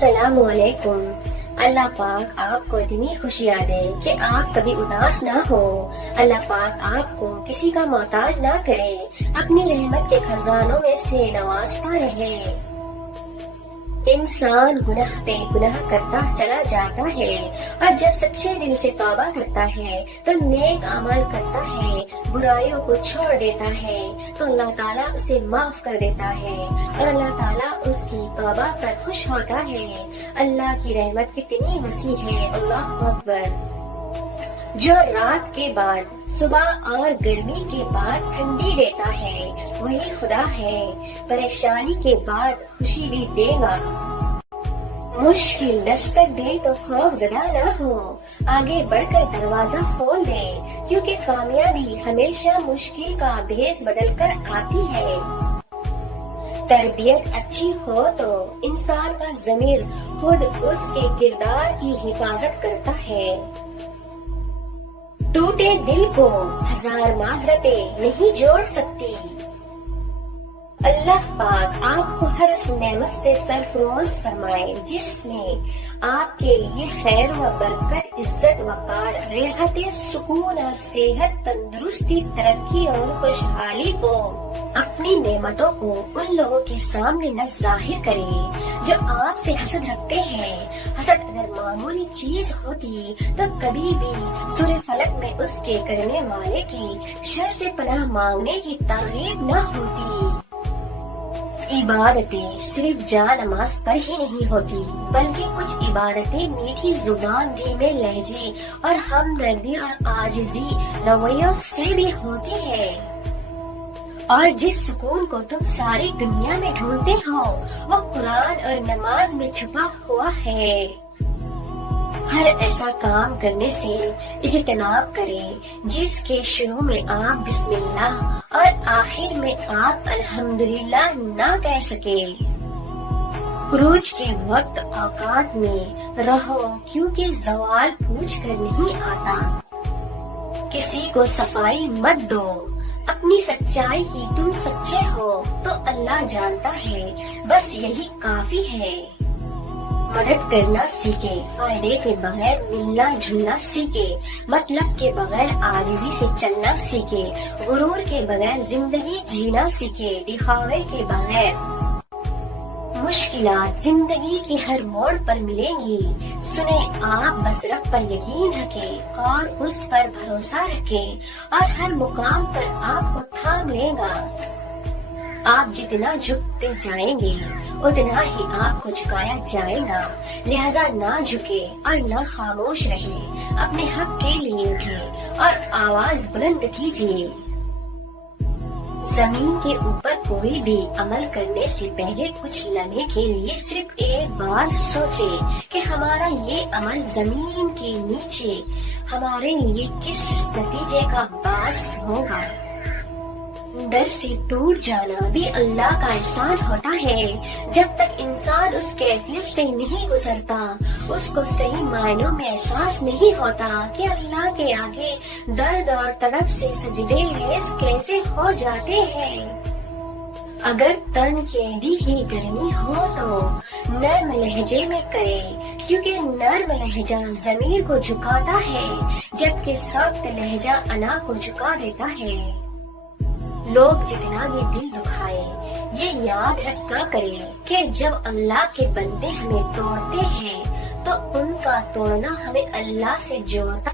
السلام علیکم۔ اللہ پاک آپ کو اتنی خوشیاں دے کہ آپ کبھی اداس نہ ہو۔ اللہ پاک آپ کو کسی کا محتاج نہ کرے، اپنی رحمت کے خزانوں میں سے نوازتا رہے۔ انسان گناہ پہ گناہ کرتا چلا جاتا ہے، اور جب سچے دل سے توبہ کرتا ہے تو نیک عمل کرتا ہے، برائیوں کو چھوڑ دیتا ہے تو اللہ تعالیٰ اسے معاف کر دیتا ہے، اور اللہ تعالیٰ اس کی توبہ پر خوش ہوتا ہے۔ اللہ کی رحمت کتنی وسیع ہے، اللہ اکبر۔ جو رات کے بعد صبح اور گرمی کے بعد ٹھنڈی دیتا ہے وہی خدا ہے، پریشانی کے بعد خوشی بھی دے گا۔ مشکل دستک دے تو خوف زدہ نہ ہو، آگے بڑھ کر دروازہ کھول دے، کیونکہ کامیابی ہمیشہ مشکل کا بھیس بدل کر آتی ہے۔ تربیت اچھی ہو تو انسان کا ضمیر خود اس کے کردار کی حفاظت کرتا ہے۔ ٹوٹے دل کو ہزار معذرتیں نہیں جوڑ سکتی۔ اللہ پاک آپ کو ہر اس نعمت سے سرفراز فرمائے جس میں آپ کے لیے خیر و برکت، عزت وقار، راحت، سکون اور صحت، تندرستی، ترقی اور خوشحالی کو۔ اپنی نعمتوں کو ان لوگوں کے سامنے نہ ظاہر کرے جو آپ سے حسد رکھتے ہیں۔ حسد اگر معمولی چیز ہوتی تو کبھی بھی سورہ فلق میں اس کے کرنے والے کی شر سے پناہ مانگنے کی ترغیب نہ ہوتی۔ عبادتیں صرف جا نماز پر ہی نہیں ہوتی، بلکہ کچھ عبادتیں میٹھی زبان، دھیمے لہجے اور ہمدردی اور عاجزی رویوں سے بھی ہوتی ہے۔ اور جس سکون کو تم ساری دنیا میں ڈھونڈتے ہو وہ قرآن اور نماز میں چھپا ہوا ہے۔ ہر ایسا کام کرنے سے اجتناب کریں جس کے شروع میں آپ بسم اللہ اور آخر میں آپ الحمدللہ نہ کہہ سکے۔ خروج کے وقت اوقات میں رہو، کیونکہ زوال پوچھ کر نہیں آتا۔ کسی کو صفائی مت دو، اپنی سچائی کی تم سچے ہو تو اللہ جانتا ہے، بس یہی کافی ہے۔ مدد کرنا سیکھے، فائدے کے بغیر ملنا جلنا سیکھے، مطلب کے بغیر عاجزی سے چلنا سیکھے، غرور کے بغیر زندگی جینا سیکھے، دکھاوے کے بغیر۔ مشکلات زندگی کے ہر موڑ پر ملیں گی، سنیں آپ بس رب پر یقین رکھیں اور اس پر بھروسہ رکھیں، اور ہر مقام پر آپ کو تھام لے گا۔ آپ جتنا جھکتے جائیں گے اتنا ہی آپ کو جھکایا جائے گا، لہذا نہ جھکے اور نہ خاموش رہیں، اپنے حق کے لیے اٹھیں اور آواز بلند کیجیے۔ زمین کے اوپر کوئی بھی عمل کرنے سے پہلے کچھ لمحے کے لیے صرف ایک بار سوچے کہ ہمارا یہ عمل زمین کے نیچے ہمارے لیے کس نتیجے کا باعث ہوگا۔ در سے ٹوٹ جانا بھی اللہ کا احسان ہوتا ہے۔ جب تک انسان اس کیفیت سے نہیں گزرتا اس کو صحیح معنوں میں احساس نہیں ہوتا کہ اللہ کے آگے درد اور تڑپ سے سجدے ریز کیسے ہو جاتے ہیں۔ اگر تن قیدی ہی گرمی ہو تو نرم لہجے میں کرے، کیونکہ نرم لہجہ ضمیر کو جھکاتا ہے جبکہ سخت لہجہ انا کو جھکا دیتا ہے۔ لوگ جتنا بھی دل دکھائے یہ یاد رکھا کریں کہ جب اللہ کے بندے ہمیں توڑتے ہیں تو ان کا توڑنا ہمیں اللہ سے جوڑتا